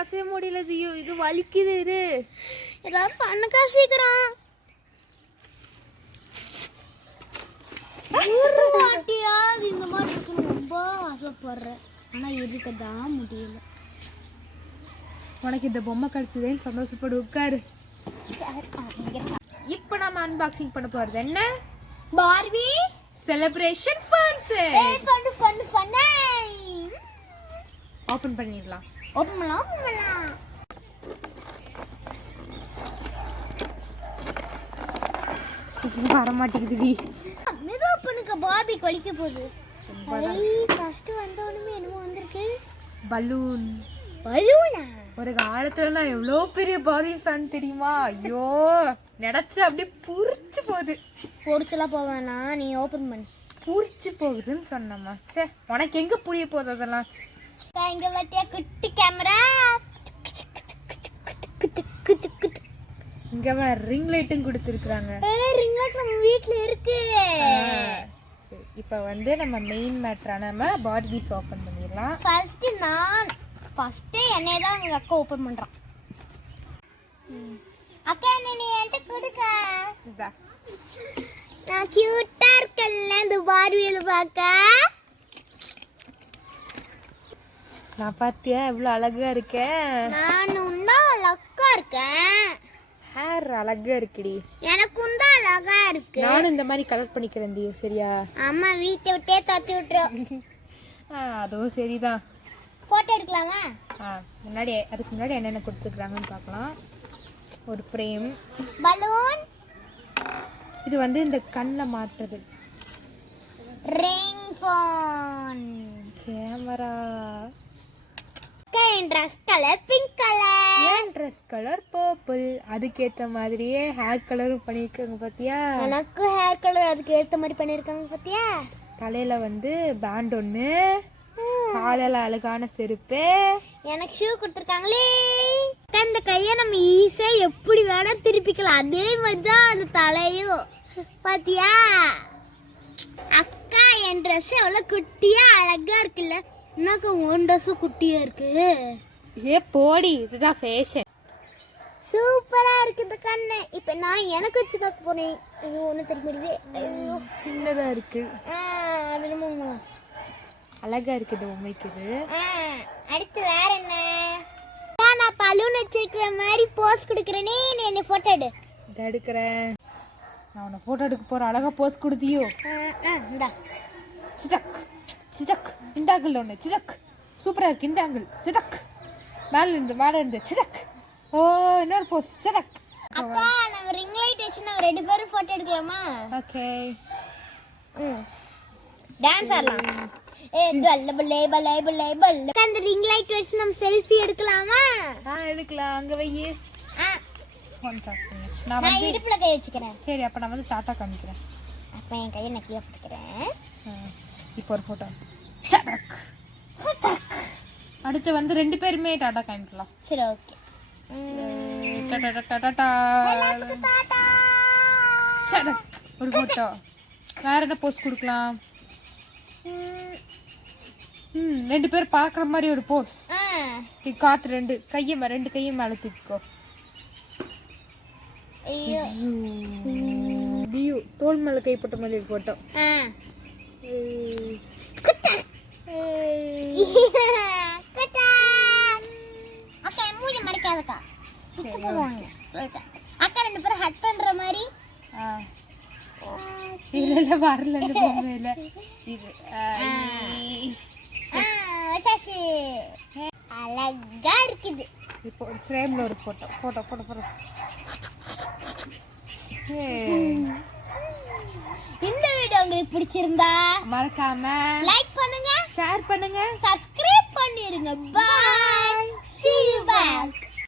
அசைய முடியல ஜியோ, இது வலிக்குது. இரு ஏதாவது பண்ணுக்கா சீக்கிரம். ஒரு வாட்டியாவது இந்த மாதிரி இருக்கணும் ரொம்ப ஆசைப்படுறேன், ஆனா இருக்கதான் முடியல. உனக்கு இந்த பொம்மை கிடைச்சதேன்னு சந்தோஷப்படு, உட்காரு. இப்போ நம்ம அன்பாக்சிங் பண்ண போறது என்ன? Barbie celebration funs. Fun. Open பண்ணிடலாம். ஓபன் பண்ணலாம். வர மாட்டேங்குது. மெதுவா பண்ணுங்க, பார்பி கொலிக்க போகுது. ஃபர்ஸ்ட் வந்தவனுமே என்னமோ வந்திருக்கு. பலூனா? ஒரு காலத்துல நான் எவ்வளோ பெரிய பார்பி ஃபேன் தெரியுமா? ஐயோ, நினைச்சு அப்படியே பூரிச்சு போகுது. பொரிச்சலாம் போவேனா, நீ ஓபன் பண்ணு. பூரிச்சு போகுதுன்னு சொன்னம்மா. சே, உனக்கு எங்க புரிய போகுது அதெல்லாம்? இங்க வட்டியா குட்டி கேமரா. இங்க ரிங் லைட்டும் கொடுத்துருக்காங்க. ரிங் லைட் நம்ம வீட்ல இருக்கு. இப்போ வந்து நம்ம மெயின் மேட்டரான நம்ம பார்பிஸ் ஓபன் பண்ணிடலாம். ஃபர்ஸ்ட் என்னைய தான் எங்க அக்கா ஓபன் பண்றான். அக்கா நீ என்கிட்ட கொடுக்க. இதா நான் கியூட்டா இருக்கல்ல இந்த பார்பியில பார்க்க. நான் பாத்தியா எவ்வளவு அழகா இருக்கேன். நான் உன்ன அழகா இருக்கேன். ஹேர் அழகா இருக்குடி. எனக்கும் தான் அழகா இருக்கு. நானும் இந்த மாதிரி கலர் பண்ணிக்கிறேன் டி, சரியா? அம்மா வீட்டை விட்டே தட்டி விட்டுரும். அதுவும் சரிதான். போட்டோ எடுக்கலாமா? அதுக்கு முன்னாடி என்னென்ன கொடுத்துருக்காங்கன்னு பார்க்கலாம். ஒரு ஃப்ரேம், பலூன், இது வந்து இந்த கண்ணில் மாட்டுறது, ring phone, camera, dress colour pink colour, ஏன் ட்ரெஸ் கலர் பர்பிள், அதுக்கேற்ற மாதிரியே ஹேர் கலரும் பண்ணியிருக்காங்க பார்த்தியா? எனக்கு ஹேர் கலர் அதுக்கு ஏற்ற மாதிரி பண்ணியிருக்காங்க பார்த்தியா? தலையில் வந்து பேண்ட் ஒன்று, காலையில் அழகான செருப்பு, எனக்கு ஷூ கொடுத்துருக்காங்களே. அந்த கையை நம்ம ஈஸியாக எப்படி வேணா திருப்பிக்கலாம், அதே மாதிரி தான் அந்த தலையும் பாத்தியா? அக்கா என் ட்ரெஸ் எவ்வளோ குட்டியா அழகா இருக்குல்ல. என்னக்கா உன் ட்ரெஸ்ஸும் குட்டியா இருக்கு. ஏ போடி, இதுதான் ஃபேஷன். சூப்பரா இருக்கு இந்த கண்ணு. இப்போ நான் எனக்கு வச்சு பார்க்க போனேன். ஐயோ ஒன்றும் தெரியுது. ஐயோ சின்னதாக இருக்கு. அது என்னமோ அழகா இருக்குது உண்மைக்கு. அடுத்து வேற என்ன? நான் பலூன் வச்சிருக்கிற மாதிரி போஸ் கொடுக்குறேனே, நீ என்ன போட்டோ எடு. இதை எடுக்கிறேன். நான் உன்னை ஃபோட்டோ எடுக்க போகிறேன். அழகாக போஸ் கொடுத்தியோ? இந்தா சிதக் சிதக். இந்த ஆங்கிள் ஒன்று சிதக், சூப்பராக இருக்கு. இந்த ஆங்கிள் சிதக், மேலே இருந்து சிதக். ஓ இன்னொரு போஸ் சிதக். அக்கா நம்ம ரிங் லைட் வச்சு நம்ம ரெண்டு பேரும் போட்டோ எடுக்கலாமா? ஓகே. டான்ஸ் ஆடலாம். அந்த ரிங் லைட் வச்சு நம்ம செல்ஃபி எடுக்கலாமா? எடுக்கலாம். அங்கே வையி. நான் இடுப்புல கை வச்சுக்கிறேன். சரி, அப்போ நான் வந்து டாட்டா காமிக்கிறேன். அப்போ என் கையை நான் கீழே போட்டுக்கிறேன். இப்போ ஒரு ஃபோட்டோ. அடுத்து வந்து ரெண்டு பேருமே டாட்டா காமிக்கலாம். சரி ஓகே. ஒரு ஃபோட்டோ. வேற என்ன போஸ்ட் கொடுக்கலாம்? ரெண்டு பேரும் பார்க்குற மாதிரி ஒரு போஸ். காத்து ரெண்டு கையும் மேலே தூக்கிக்கோ. டியூ தோல் மேலே கை போட்ட மாதிரி ஒரு ஃபோட்டோ. அக்கா ரெண்டு பேரும் ஹட் பண்ற மாதிரி. இல்ல வரல இந்த பொம்மையில. இது அழகா இருக்குது. இப்போ ஒரு ஃப்ரேம்ல ஒரு ஃபோட்டோ. இந்த வீடியோ உங்களுக்கு பிடிச்சிருந்தா மறக்காம லைக் பண்ணுங்க, ஷேர் பண்ணுங்க, சப்ஸ்கிரைப் பண்ணிருங்க. பை. See you back.